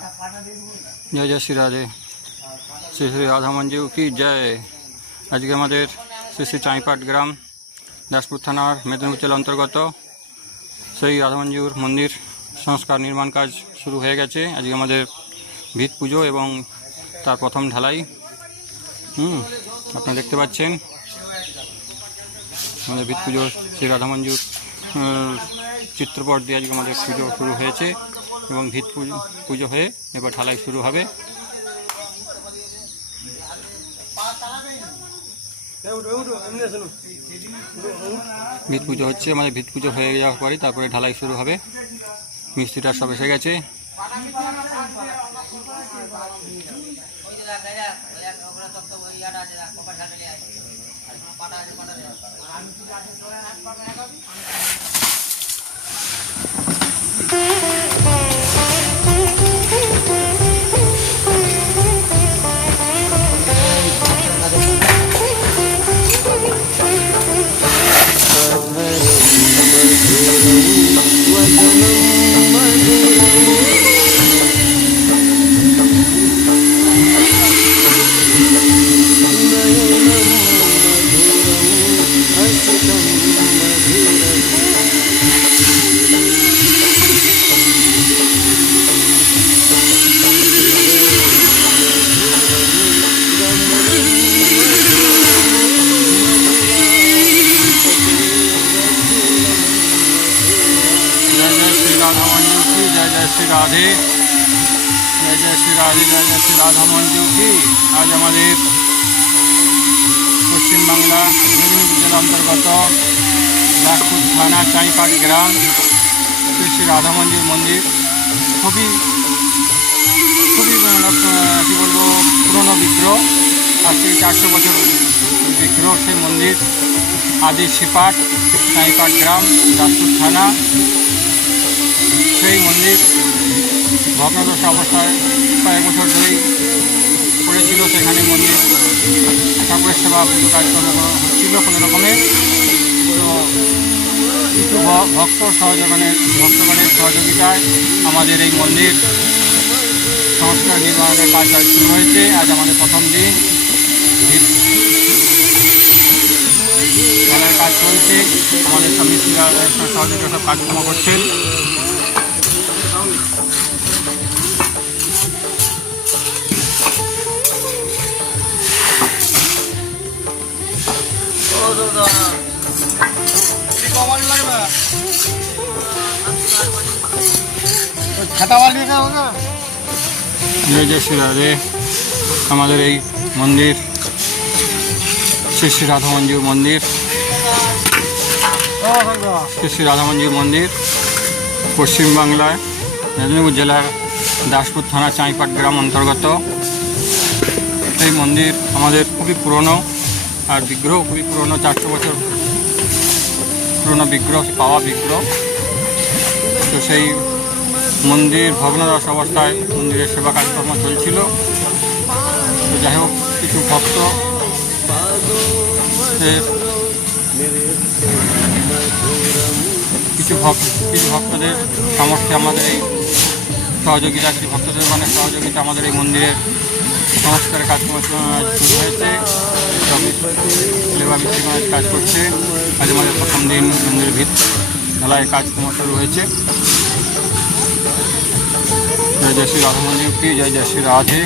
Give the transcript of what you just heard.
জয় জয় শ্রী রাধে শ্রী শ্রী রাধা কি জয় আজকে আমাদের শ্রী শ্রী চাঁইপাট গ্রাম দাসপুর থানার মেদিনীপুর জেলা অন্তর্গত সেই রাধা মঞ্জুর মন্দির সংস্কার নির্মাণ কাজ শুরু হয়ে গেছে আজকে আমাদের ভিত পুজো এবং তার প্রথম ঢালাই হুম আপনারা দেখতে পাচ্ছেন আমাদের ভিত পুজো শ্রী রাধা মঞ্জুর আহ, চিত্রপট দিয়ে আজকে আমাদের পুজো শুরু হয়েছে এবং ভিত পুজো হয়ে এবার ঢালাই শুরু হবে। ভিত পুজো হচ্ছে, আমাদের ভিত পুজো হয়ে যাওয়ার পরে তারপরে ঢালাই শুরু হবে। মিস্ত্রিটা সব এসে গেছে। জয় জয় জয় শ্রী রাধে শ্রী রাধে মঞ্জু কি আজ আমাদের পশ্চিমবাংলা জেলা অন্তর্গত দাসপুর থানা চাইপাট গ্রাম, শ্রী রাধা মঞ্জুর মন্দির। খুবই খুবই কী বলব, পুরনো বিগ্রহ আজ থেকে চারশো বছর বিগ্রহ মন্দির। আদি সিপাট চাইপাট গ্রাম দাসপুর থানা। সেই মন্দির ভগ্নদশা অবস্থায় কয়েক বছর ধরেই পড়েছিল সেখানে মন্দির ঠাকুরের সেবা পুজো কাজকর্ম হচ্ছিল কোনো রকমের তো কিছু ভক্ত সহযোগনের ভক্তগণের সহযোগিতায় আমাদের এই মন্দির সংস্কার নির্মাণের কাজ শুরু হয়েছে। আজ আমাদের প্রথম দিন। কাজ চলছে। আমাদের সব মিস্ত্রিরা সহযোগিতা সব কাজকর্ম করছেন। জয় আমাদের এই মন্দির শ্রী শ্রী রাধা মঞ্জুর মন্দির শ্রী শ্রী রাধা মঞ্জুর মন্দির পশ্চিমবাংলায় মেদিনীপুর জেলার দাসপুর থানা চাঁইপাট গ্রাম অন্তর্গত। এই মন্দির আমাদের খুবই পুরনো। আর বিগ্রহ খুবই পুরনো, চারশো বছর পুরনো বিগ্রহ পাওয়া বিগ্রহ। তো সেই মন্দির ভগ্নদশ অবস্থায় মন্দিরের সেবা কার্যক্রম চলছিল। তো যাই হোক, কিছু ভক্ত কিছু ভক্ত, কিছু ভক্তদের সামর্থ্যে আমাদের এই সহযোগিতা, কিছু ভক্তদের মানে সহযোগিতা আমাদের এই মন্দিরের সংস্কারের কাজ শুরু হয়েছে লেবার মিস্ত্রিগণ আজ কাজ করছে। আজ আমাদের প্রথম দিন মন্দিরের ভিত ঢালাই কাজকর্ম শুরু হয়েছে জয় জয় শ্রী রাধা মন্দির জয় জয় শ্রী রাধে।